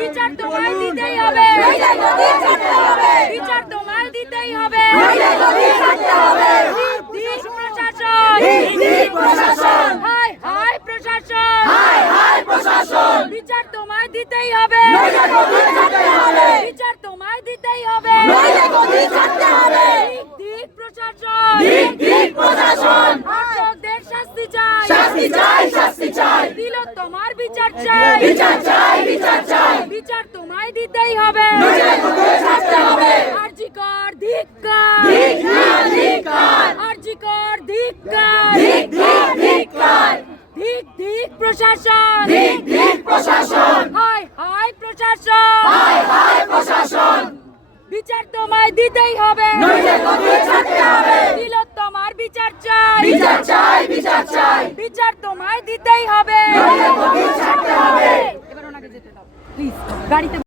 বিচার তোমায় দিতেই হবে, বিচার তোমায় দিতেই হবে। প্রশাসন, হায় হায় প্রশাসন, বিচার তোমায় দিতেই হবে, বিচার তোমায় দিতেই হবে। প্রশাসন, দর্শকদের শাস্তি চাই, দিল তোমার বিচার চাই, বিচার তোমায় দিতেই হবে। আরজি কর ধিক্কার, আরজি কর ধিক্কার, ধিক প্রশাসন, হায় হায় প্রশাসন, বিচার তোমায় দিতেই হবে, দিল তোমার বিচার চাই, বিচার তোমায় দিতেই হবে। এবার ওনাকে যেতে দাও প্লিজ, গাড়িতে।